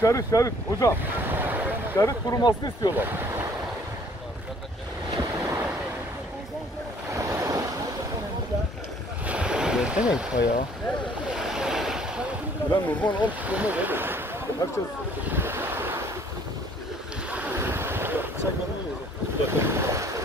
Şerit hocam. Şerit kurumasını istiyorlar. Versene ayağı. Ulan normal al tutulmaz hadi. Herkes. Çek beni.